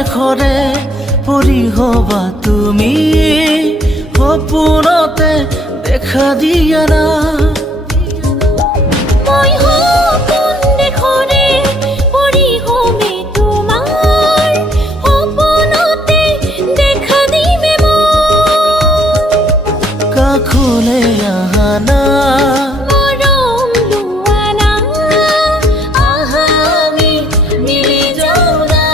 দেখৰে পৰি হবা তুমি সপোনতে দেখা দিয়া না মই সপোন দেখৰে পৰি হমে তোমাৰ সপোনতে দেখা দিমে মই কাষলে আহা না মৰম লোৱা না আহা আমি মিলি যাওঁ না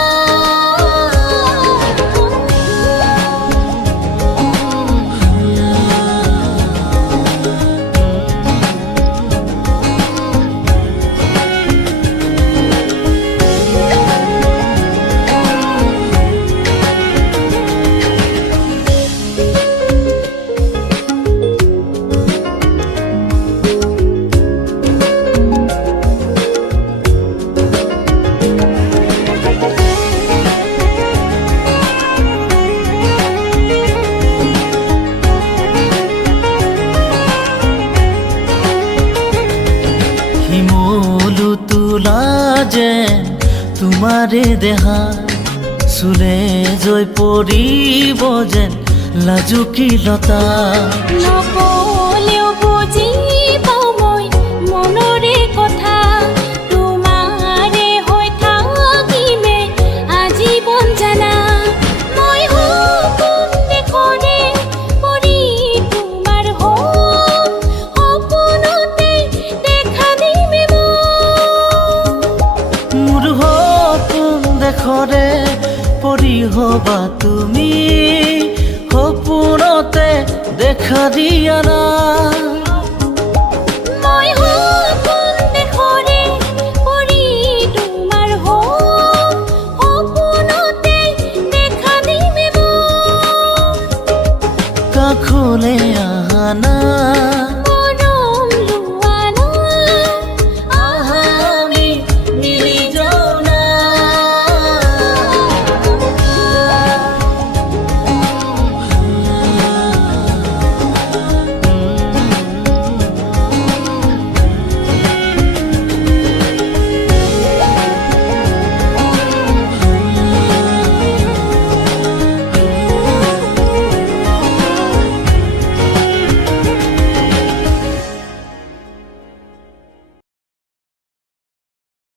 শিমলু তোলা যেন তোমাৰে দেহা চুলে জৈ পৰিব যেন লাজুকী লতা নকলেও বুজি পাওঁ মই মনৰে কথা তোমাৰে হৈ থাকিমে আজীৱন জানা মই সপোন দেখৰে পৰি তোমাৰ হম সপোনতে দেখা দিমে মোৰ সপোন দেখৰে পৰি হবা তুমি সপোনতে দেখা দিয়া না